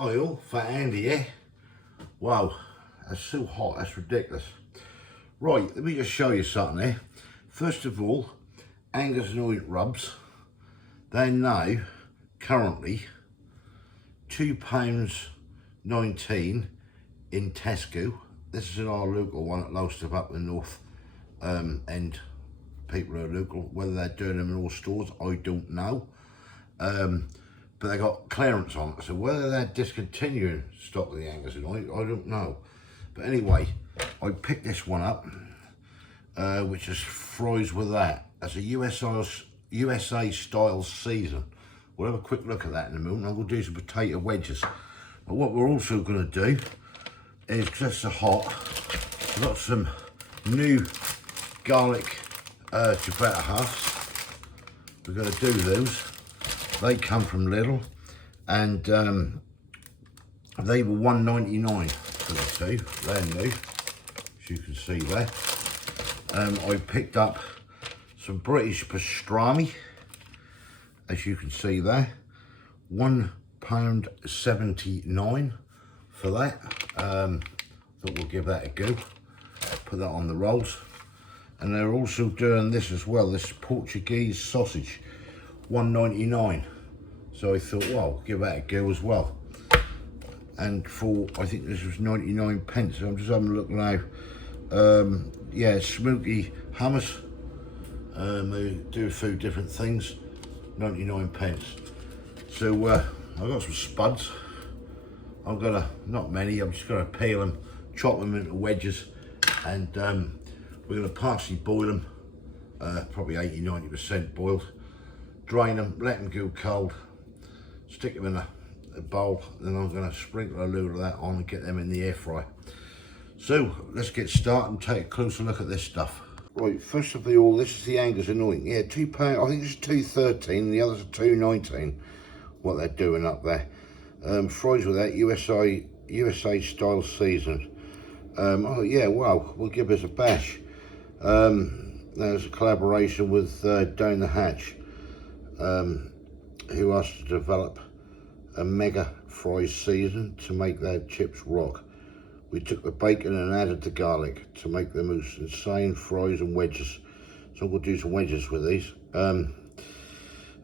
Oil for Andy, yeah? Wow, that's so hot, that's ridiculous. Right, let me just show you something here. First of all, Angus and oil rubs, they're now currently £2.19 in Tesco. This is in our local one at Lowestoft up the north end. People who are local, whether they're doing them in all stores, I don't know. But they got clearance on it, so whether they're discontinuing stock of the Angus and oil, I don't know. But anyway, I picked this one up, which is fries with that. That's a USA style season. We'll have a quick look at that in a moment. I'm going to do some potato wedges. But what we're also going to do is, because it's so hot, we've got some new garlic ciabatta halves. We're going to do those. They come from Lidl, and they were £1.99 for the two. They're new, as you can see there. I picked up some British pastrami, as you can see there, £1.79 for that. Thought we'll give that a go. Put that on the rolls. And they're also doing this as well, this Portuguese sausage, £1.99. So I thought, well, give that a go as well. And for, I think this was 99 pence. So I'm just having a look now. Yeah, smoky hummus. They do a few different things. 99 pence. So I've got some spuds. I'm gonna, not many, I'm just gonna peel them, chop them into wedges, and we're gonna partially boil them, probably 80–90% boiled. Drain them, let them go cold, stick them in a bowl, then I'm going to sprinkle a load of that on and get them in the air fryer. So let's get started and take a closer look at this stuff. Right, first of all, this is the Angus and oil. Yeah, £2, I think it's £2.13, the others are £2.19, what they're doing up there. Fries with that USA style season. Oh yeah, wow, we'll give this a bash. There's a collaboration with Down the Hatch, who asked to develop a mega fries season to make their chips rock. We took the bacon and added the garlic to make the most insane fries and wedges. So I'm going to do some wedges with these. A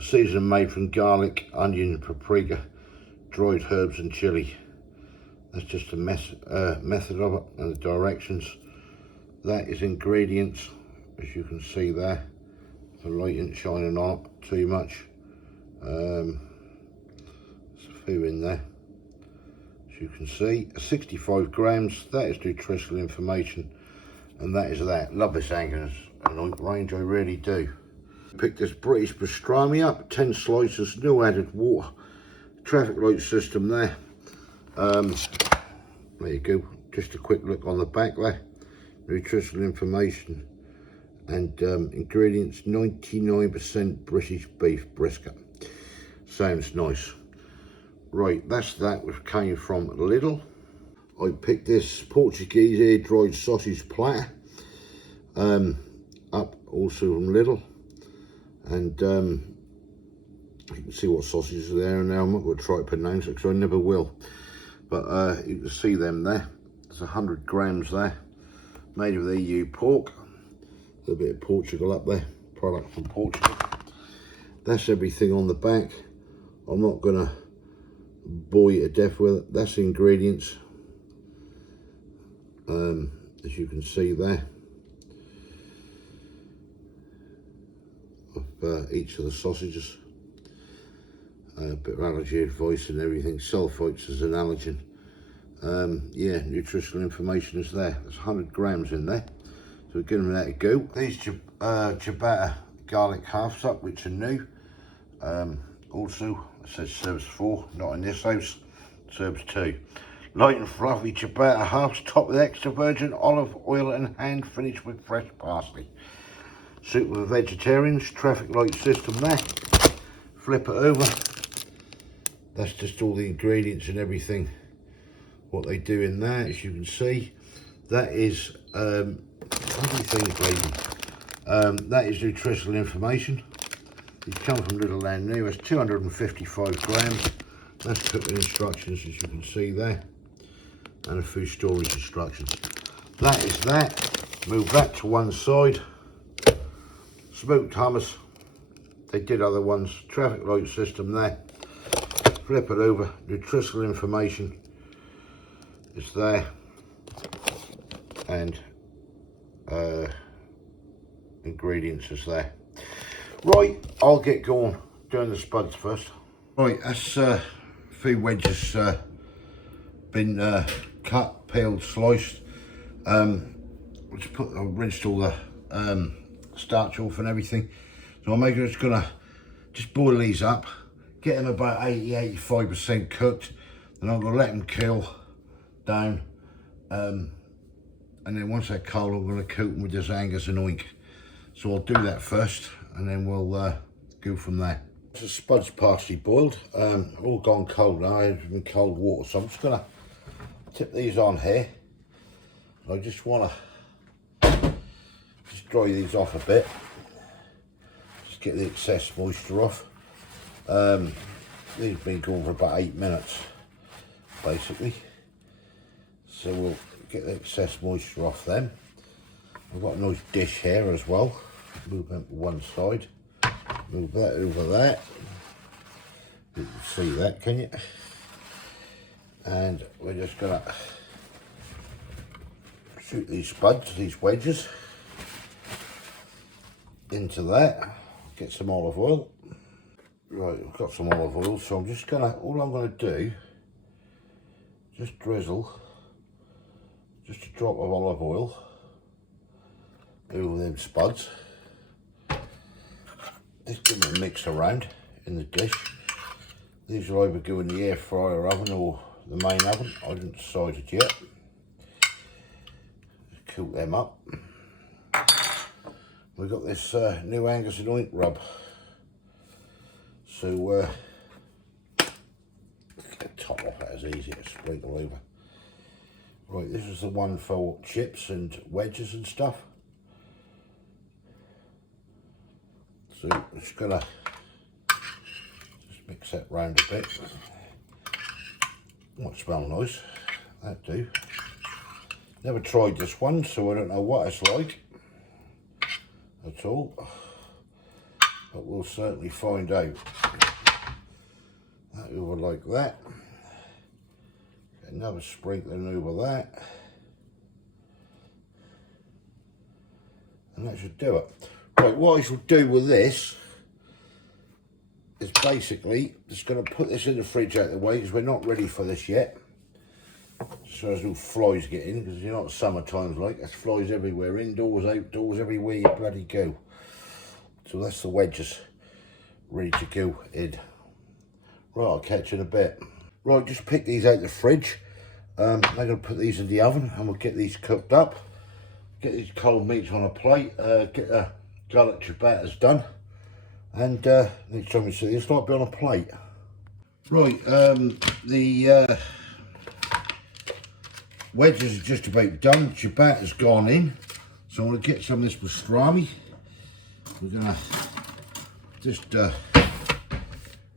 season made from garlic, onion, paprika, dried herbs and chili. That's just a method of it and the directions. That is ingredients, as you can see there. The light isn't shining on it too much. There's a few in there. As you can see, 65 grams, that is nutritional information, and that is that. Love this Angus and oil range, I really do. Picked this British pastrami up, 10 slices, no added water, traffic light system there. There you go, just a quick look on the back there. Nutritional information and ingredients, 99% British beef brisket. Sounds nice. Right, that's that, which came from Lidl. I picked this Portuguese air-dried sausage platter up also from Lidl, and you can see what sausages are there, and now I'm not going to try to pronounce it because I never will, but you can see them there. There's 100 grams there, made with EU pork, a little bit of Portugal up there, product from Portugal. That's everything on the back. I'm not going to bore you to death with it. That's the ingredients, as you can see there, of each of the sausages. A bit of allergy advice and everything. Sulfites as an allergen. Yeah, nutritional information is there. There's 100 grams in there, so we're giving that a go. These ciabatta garlic halves up, which are new. Also, it says serves 4, not in this house, serves 2. Light and fluffy ciabatta halves, topped with extra virgin olive oil and hand finished with fresh parsley. Suitable for vegetarians, traffic light system there. Flip it over. That's just all the ingredients and everything, what they do in there, as you can see. That is, what do you think, baby? That is nutritional information. These come from Little Land New. It's 255 grams. That's cooking instructions, as you can see there, and a few storage instructions. That is that. Move that to one side. Smoked hummus. They did other ones. Traffic light system there. Flip it over. Nutritional information is there, and ingredients is there. Right, I'll get going doing the spuds first. Right, that's a few wedges been cut, peeled, sliced. I've rinsed all the starch off and everything. So I'm just gonna boil these up, get them about 80–85% cooked, and I'm gonna let them cool down. And then once they're cold, I'm gonna coat them with this Angus and oink. So I'll do that first, and then we'll go from there. The spuds partially boiled, all gone cold now. I've been cold water, so I'm just gonna tip these on here. I just wanna dry these off a bit, just get the excess moisture off. These have been going for about 8 minutes, basically. So we'll get the excess moisture off them. I've got a nice dish here as well. Move them to one side. Move that over there. You can see that, can you? And we're just gonna shoot these spuds, these wedges, into that. Get some olive oil. Right, I've got some olive oil, so I'm just gonna, all I'm gonna do, just drizzle just a drop of olive oil over them spuds. Just give them a mix around in the dish. These will either go in the air fryer oven or the main oven. I haven't decided yet. Just cook them up. We've got this new Angus and oink rub. So get the top off, that is easy to sprinkle over. Right, this is the one for chips and wedges and stuff. So I'm just gonna mix that round a bit. Might smell nice, that do. Never tried this one, so I don't know what it's like at all, but we'll certainly find out. That over like that. Another sprinkling over that, and that should do it. Right, what I shall do with this is basically just going to put this in the fridge out of the way, because we're not ready for this yet. So as no flies get in, because you know what summer time's like, there's flies everywhere, indoors, outdoors, everywhere you bloody go. So that's the wedges ready to go in. Right, I'll catch you in a bit. Right, just pick these out of the fridge. I'm going to put these in the oven and we'll get these cooked up. Get these cold meats on a plate, get the garlic ciabattas done. And next time you see these, like be on a plate. Right, the wedges are just about done. Ciabatta's gone in. So I'm going to get some of this pastrami. We're going to just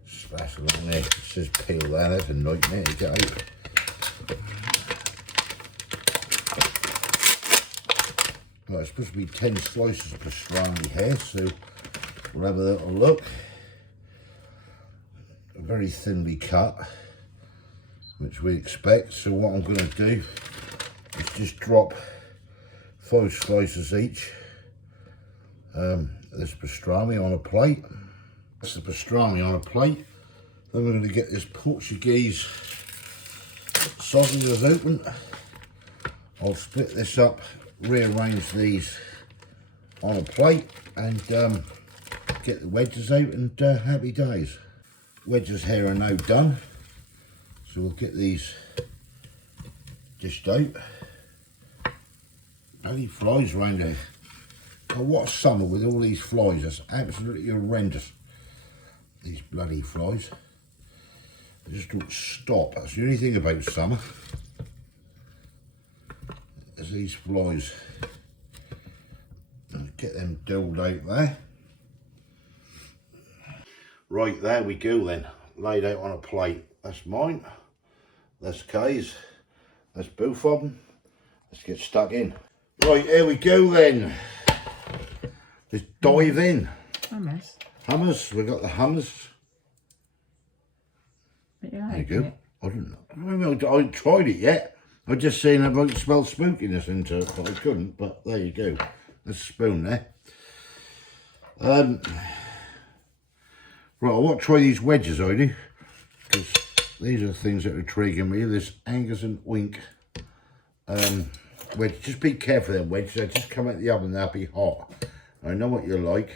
smash along there. It says peel there, that's a nightmare to get out. Right, it's supposed to be 10 slices of pastrami here, so we'll have a little look. Very thinly cut, which we expect. So what I'm going to do is just drop 5 slices each. This pastrami on a plate. That's the pastrami on a plate. Then we're going to get this Portuguese sausages open. I'll split this up, rearrange these on a plate, and get the wedges out, and happy days. Wedges here are now done, so we'll get these dished out. Bloody flies around here. Oh, what a summer with all these flies. That's absolutely horrendous. These bloody flies. They just don't stop. That's the only thing about summer. Is these flies. I'll get them doled out there. Right, there we go then. Laid out on a plate. That's mine. That's Kay's. That's both of them. Let's get stuck in. Right, here we go then. Let's dive in. Hummus. Hummus, we got the hummus. But you There you like go. it. I don't know. I haven't tried it yet. I just seen if I could smell smokiness into it, but I couldn't. But there you go. There's a spoon there. Right, I want to try these wedges, I do. Because these are the things that are intriguing me. This Angus and Wink wedge. Just be careful then, wedges. They just come out the oven, they'll be hot. I know what you like.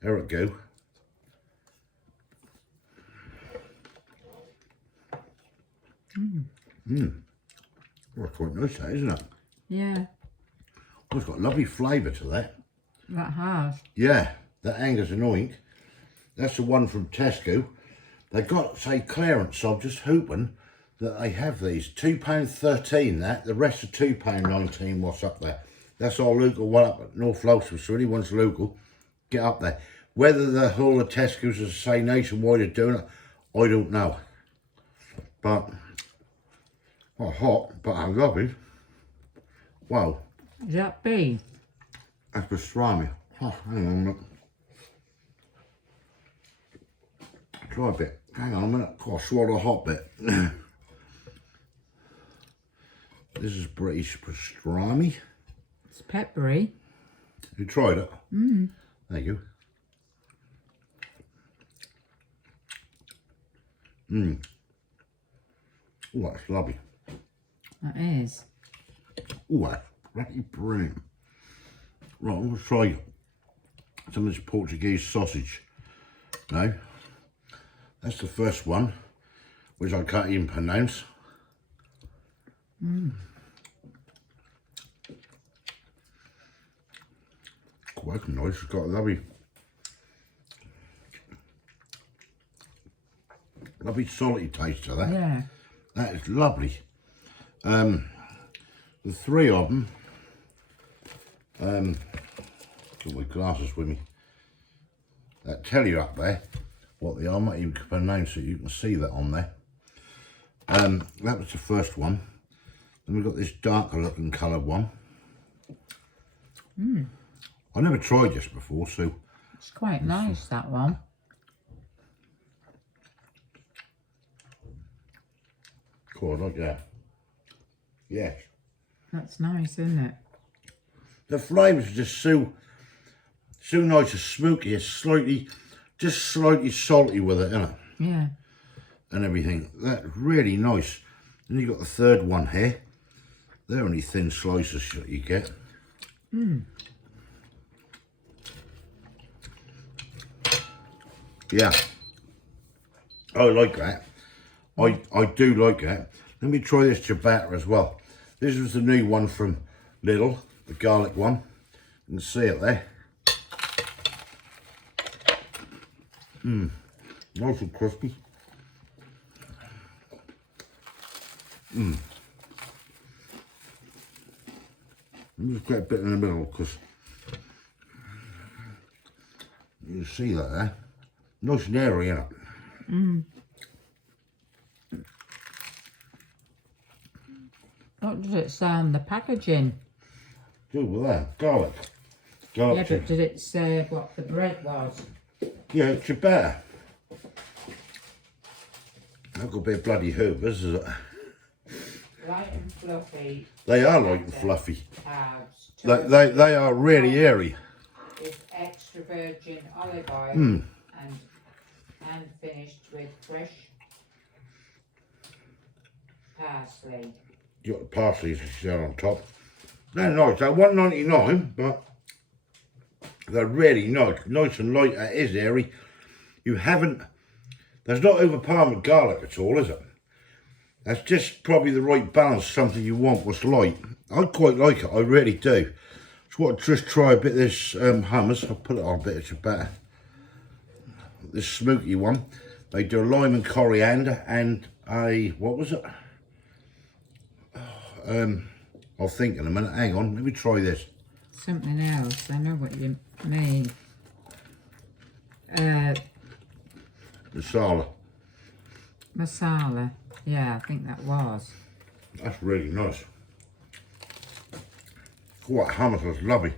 There it go. Well, quite nice that, isn't it? Yeah, Oh, it's got a lovely flavour to that. that has. Yeah, that Angus and Oink. That's the one from Tesco. They got, say, clearance, so I'm just hoping that they have these. £2.13 that, the rest are £2.19 what's up there. That's our local one up at North Lowson, so anyone's local, get up there. Whether the whole of Tesco's, as I say, nationwide are doing it, I don't know. But, well, hot, but I love it. Wow. Is that beef? That's pastrami. Oh, hang on a minute. Try a bit. Hang on a minute. I'll swallow a hot bit. This is British pastrami. It's peppery. You tried it? Mm. There you go. Oh, that's lovely. That is. Oh, that's pretty brilliant. Right, I'm going to try some of this Portuguese sausage. No, that's the first one, which I can't even pronounce. Quite nice. It's got a lovely salty taste to that. Yeah. That is lovely. The three of them. Got my glasses with me. That tell you up there what they are. I might even pronounce it. You can see that on there. That was the first one. Then we've got this darker looking coloured one. I never tried this before, so It's quite nice, that one. cool. I like that. Yes. That's nice, isn't it? The flavours are just so nice and smoky. It's just slightly salty with it, isn't it? Yeah. And everything. That's really nice. Then you got the third one here. They're only thin slices that you get. Yeah. I like that. I do like that. Let me try this ciabatta as well. This was the new one from Lidl, the garlic one. You can see it there. Nice and crispy. Let me just get a bit in the middle because you can see that there. Nice and airy, isn't it? What does it say on the packaging? Good with that. Garlic. Yeah, but did it say what the bread was? Yeah, it's ciabatta. That could be a bloody hoovers, is it? Light and fluffy. They are light and fluffy. Carbs. They are really airy. With extra virgin olive oil and finished with fresh parsley. You got the parsley there on top. They're nice. They're $1.99, but they're really nice. Nice and light. It is airy. There's not overpowering with garlic at all, is it? That's just probably the right balance, something you want what's light. I quite like it, I really do. So what, just try a bit of this hummus. I'll put it on a bit of ciabatta. This smoky one. They do a lime and coriander and what was it? I'll think in a minute. Hang on, let me try this. Something else, I know what you mean. Masala. Masala. Yeah, I think that was. That's really nice. What hummus was lovely.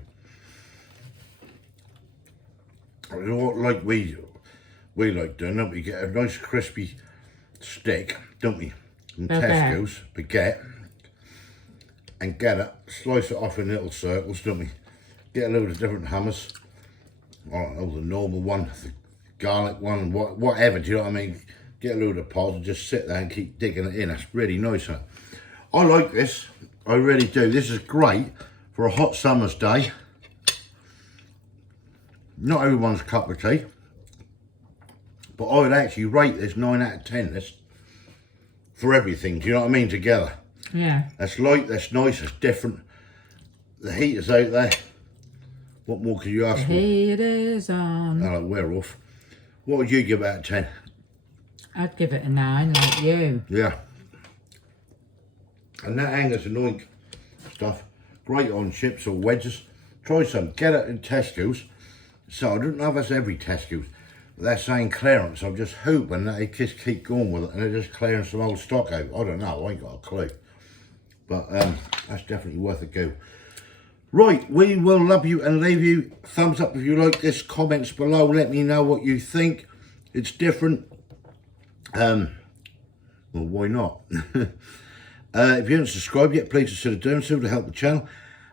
You know what, like we like doing, don't we? Get a nice crispy steak, don't we? From Tesco's, baguette, and get it, slice it off in little circles, don't we? Get a load of different hummus. I don't know, the normal one, the garlic one, whatever, do you know what I mean? Get a load of pods and just sit there and keep digging it in. That's really nice, huh? I like this, I really do. This is great for a hot summer's day. Not everyone's cup of tea, but I would actually rate this 9 out of 10, this, for everything, do you know what I mean, together. Yeah. That's light, that's nice, that's different. The heat is out there. What more could you ask for? The heat is on. Oh, we're off. What would you give out of 10? I'd give it a 9, like you. Yeah. And that Angus and oink stuff, great on chips or wedges. Try some, get it in Tesco's. So I don't know if that's every Tesco's, but they're saying clearance. I'm just hoping that they just keep going with it and they're just clearing some old stock out. I don't know, I ain't got a clue. But that's definitely worth a go. Right, we will love you and leave you. Thumbs up if you like this, comments below, let me know what you think. It's different. Well, why not? If you haven't subscribed yet, please consider doing so to help the channel.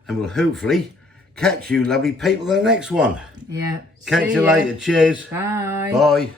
And we'll hopefully catch you lovely people in the next one. Yeah. Catch you later. Cheers. Bye. Bye.